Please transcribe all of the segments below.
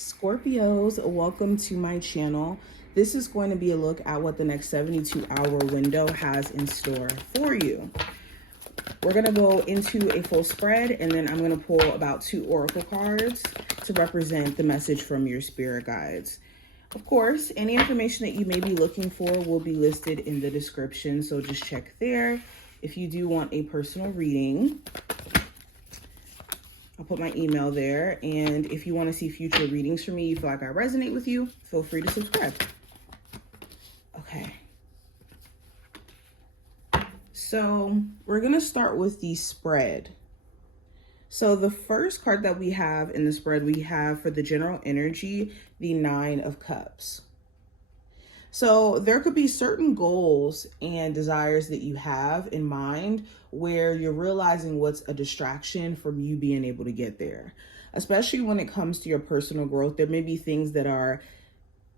Scorpios, welcome to my channel. This is going to be a look at what the next 72-hour window has in store for you. We're going to go into a full spread, and then I'm going to pull about 2 oracle cards to represent the message from your spirit guides. Of course, any information that you may be looking for will be listed in the description, so just check there. If you do want a personal reading, I'll put my email there. And if you want to see future readings from me, you feel like I resonate with you, feel free to subscribe. Okay. So we're going to start with the spread. So the first card that we have in the spread, we have for the general energy, the 9 of Cups. So there could be certain goals and desires that you have in mind where you're realizing what's a distraction from you being able to get there. Especially when it comes to your personal growth, there may be things that are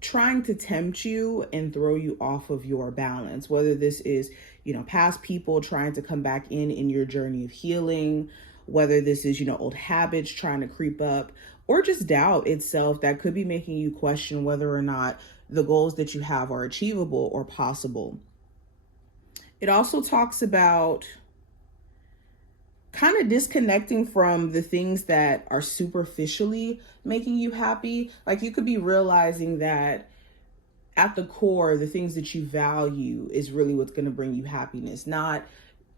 trying to tempt you and throw you off of your balance. Whether this is, past people trying to come back in your journey of healing, whether this is, old habits trying to creep up, or just doubt itself that could be making you question whether or not the goals that you have are achievable or possible. It also talks about kind of disconnecting from the things that are superficially making you happy. Like you could be realizing that at the core, the things that you value is really what's going to bring you happiness, not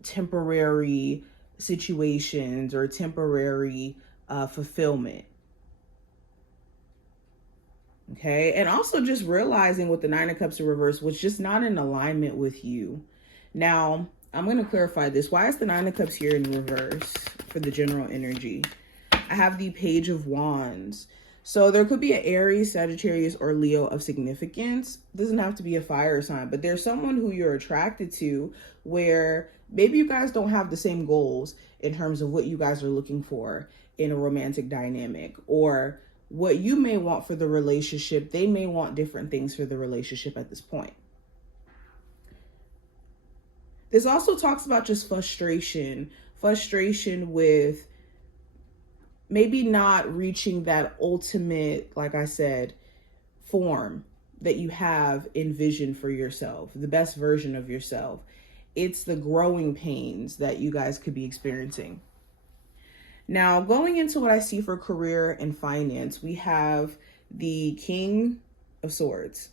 temporary situations or temporary fulfillment. Okay. And also just realizing with the 9 of Cups in reverse was just not in alignment with you. Now, I'm going to clarify this. Why is the 9 of Cups here in reverse for the general energy? I have the Page of Wands. So there could be an Aries, Sagittarius, or Leo of significance. It doesn't have to be a fire sign, but there's someone who you're attracted to where maybe you guys don't have the same goals in terms of what you guys are looking for in a romantic dynamic, or what you may want for the relationship. They may want different things for the relationship at this point. This also talks about just frustration with maybe not reaching that ultimate, like I said, form that you have envisioned for yourself, the best version of yourself. It's the growing pains that you guys could be experiencing. Now, going into what I see for career and finance, we have the King of Swords.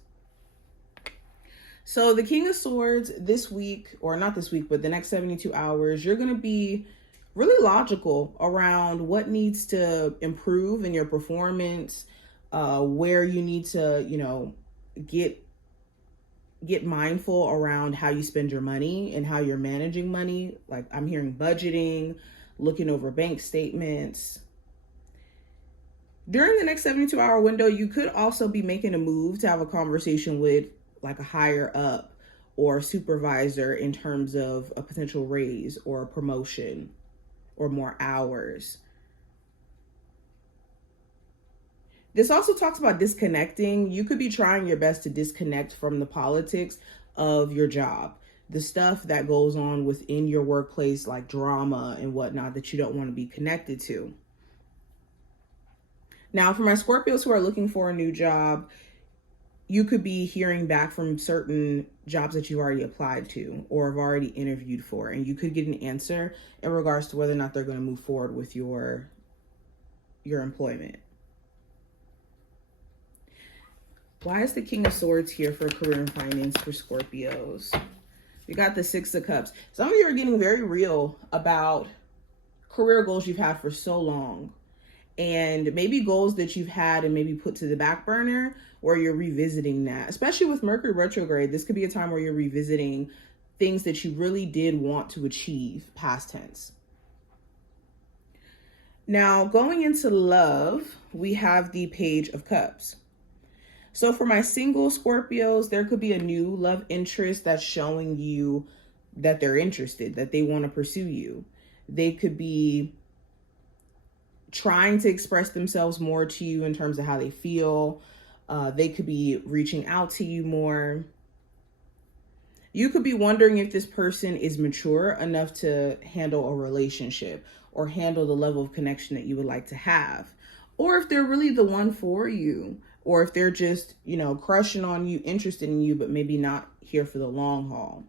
So the King of Swords this week, or not this week, but the next 72 hours, you're going to be really logical around what needs to improve in your performance, where you need to, get mindful around how you spend your money and how you're managing money. Like I'm hearing budgeting, looking over bank statements. During the next 72-hour window, you could also be making a move to have a conversation with like a higher up or supervisor in terms of a potential raise or a promotion or more hours. This also talks about disconnecting. You could be trying your best to disconnect from the politics of your job, the stuff that goes on within your workplace, like drama and whatnot that you don't want to be connected to. Now, for my Scorpios who are looking for a new job, you could be hearing back from certain jobs that you already applied to or have already interviewed for, and you could get an answer in regards to whether or not they're going to move forward with your employment. Why is the King of Swords here for career and finance for Scorpios? We got the 6 of Cups. Some of you are getting very real about career goals you've had for so long, and maybe goals that you've had and maybe put to the back burner, where you're revisiting that. Especially with Mercury retrograde, this could be a time where you're revisiting things that you really did want to achieve, past tense. Now, going into love, we have the Page of Cups. So for my single Scorpios, there could be a new love interest that's showing you that they're interested, that they want to pursue you. They could be trying to express themselves more to you in terms of how they feel. They could be reaching out to you more. You could be wondering if this person is mature enough to handle a relationship or handle the level of connection that you would like to have. or if they're really the one for you, or if they're just, crushing on you, interested in you, but maybe not here for the long haul.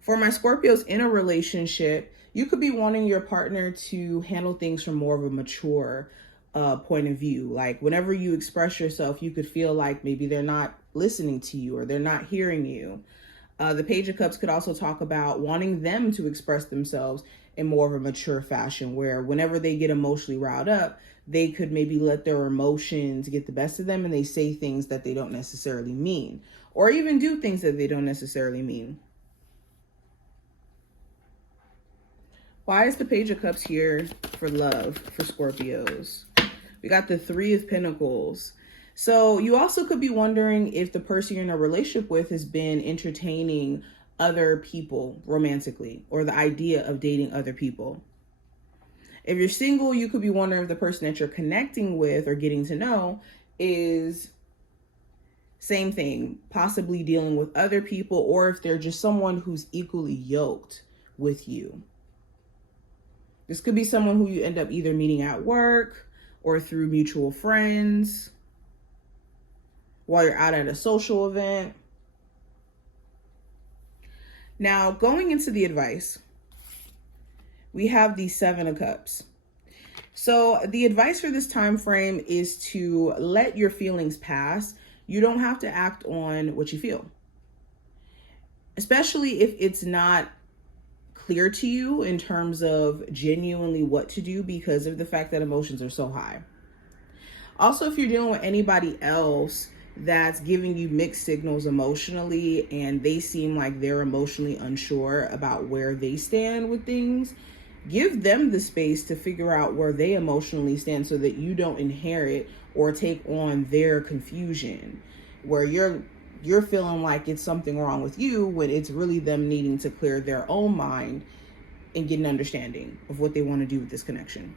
For my Scorpios in a relationship, you could be wanting your partner to handle things from more of a mature point of view. Like whenever you express yourself, you could feel like maybe they're not listening to you or they're not hearing you. The Page of Cups could also talk about wanting them to express themselves in more of a mature fashion, where whenever they get emotionally riled up, they could maybe let their emotions get the best of them and they say things that they don't necessarily mean, or even do things that they don't necessarily mean. Why is the Page of Cups here for love for Scorpios? We got the Three of Pentacles. So you also could be wondering if the person you're in a relationship with has been entertaining other people romantically, or the idea of dating other people. If you're single, you could be wondering if the person that you're connecting with or getting to know is same thing, possibly dealing with other people, or if they're just someone who's equally yoked with you. This could be someone who you end up either meeting at work or through mutual friends, while you're out at a social event. Now, going into the advice, we have the Seven of Cups. So the advice for this time frame is to let your feelings pass. You don't have to act on what you feel, especially if it's not clear to you in terms of genuinely what to do, because of the fact that emotions are so high. Also, if you're dealing with anybody else that's giving you mixed signals emotionally and they seem like they're emotionally unsure about where they stand with things, give them the space to figure out where they emotionally stand so that you don't inherit or take on their confusion, where you're feeling like it's something wrong with you when it's really them needing to clear their own mind and get an understanding of what they want to do with this connection.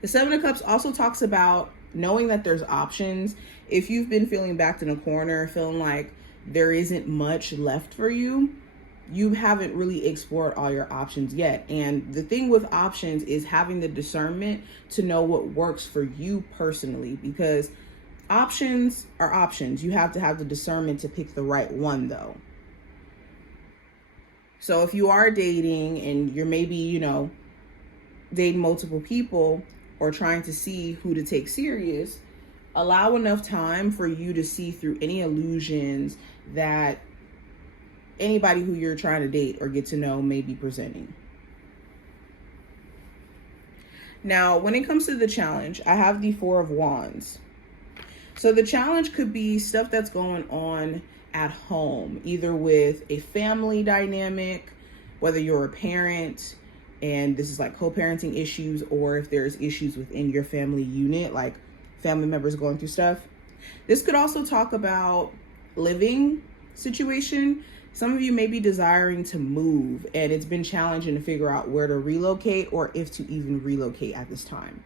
The Seven of Cups also talks about knowing that there's options. If you've been feeling backed in a corner, feeling like there isn't much left for you, you haven't really explored all your options yet. And the thing with options is having the discernment to know what works for you personally, because options are options. You have to have the discernment to pick the right one, though. So if you are dating and you're maybe, dating multiple people or trying to see who to take serious, allow enough time for you to see through any illusions that anybody who you're trying to date or get to know may be presenting. Now, when it comes to the challenge, I have the Four of Wands. So the challenge could be stuff that's going on at home, either with a family dynamic, whether you're a parent and this is like co-parenting issues, or if there's issues within your family unit, like family members going through stuff. This could also talk about living situation. Some of you may be desiring to move and it's been challenging to figure out where to relocate or if to even relocate at this time.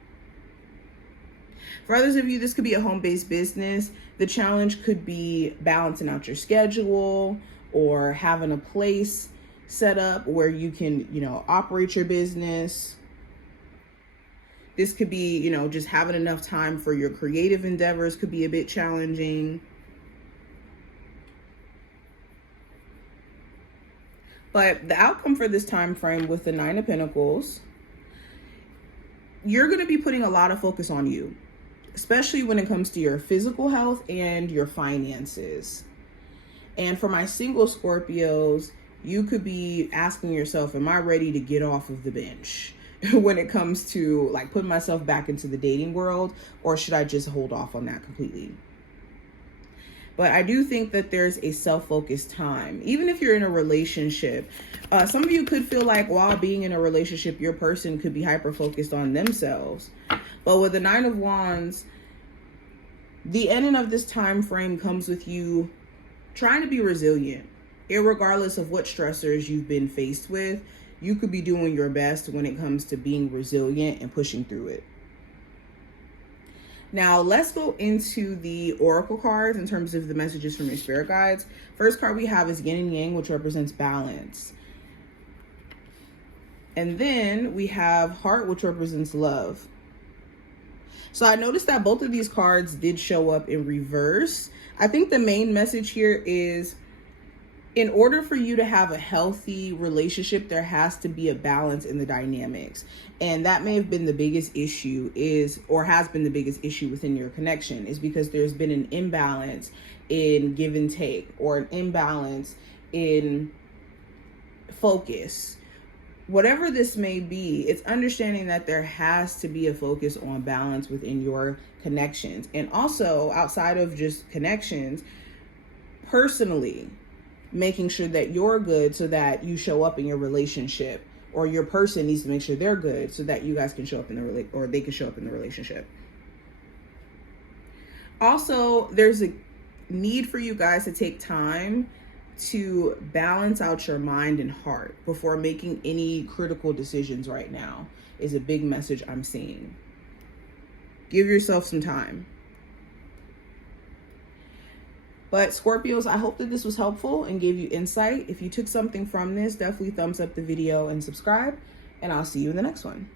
For others of you, this could be a home-based business. The challenge could be balancing out your schedule or having a place set up where you can, operate your business. This could be, just having enough time for your creative endeavors could be a bit challenging. But the outcome for this time frame with the Nine of Pentacles, you're going to be putting a lot of focus on you, especially when it comes to your physical health and your finances. And for my single Scorpios, you could be asking yourself, am I ready to get off of the bench when it comes to like putting myself back into the dating world, or should I just hold off on that completely? But I do think that there's a self-focused time. Even if you're in a relationship, some of you could feel like while being in a relationship, your person could be hyper-focused on themselves. But with the Nine of Wands, the ending of this time frame comes with you trying to be resilient. Irregardless of what stressors you've been faced with, you could be doing your best when it comes to being resilient and pushing through it. Now, let's go into the oracle cards in terms of the messages from your spirit guides. First card we have is Yin and Yang, which represents balance. And then we have heart, which represents love. So I noticed that both of these cards did show up in reverse. I think the main message here is, in order for you to have a healthy relationship, there has to be a balance in the dynamics. And that may have been the biggest issue has been the biggest issue within your connection, is because there's been an imbalance in give and take, or an imbalance in focus. Whatever this may be, it's understanding that there has to be a focus on balance within your connections. And also, outside of just connections, personally, making sure that you're good so that you show up in your relationship, or your person needs to make sure they're good so that you guys can show up in they can show up in the relationship. Also, there's a need for you guys to take time to balance out your mind and heart before making any critical decisions right now, is a big message I'm seeing. Give yourself some time. But Scorpios, I hope that this was helpful and gave you insight. If you took something from this, definitely thumbs up the video and subscribe, and I'll see you in the next one.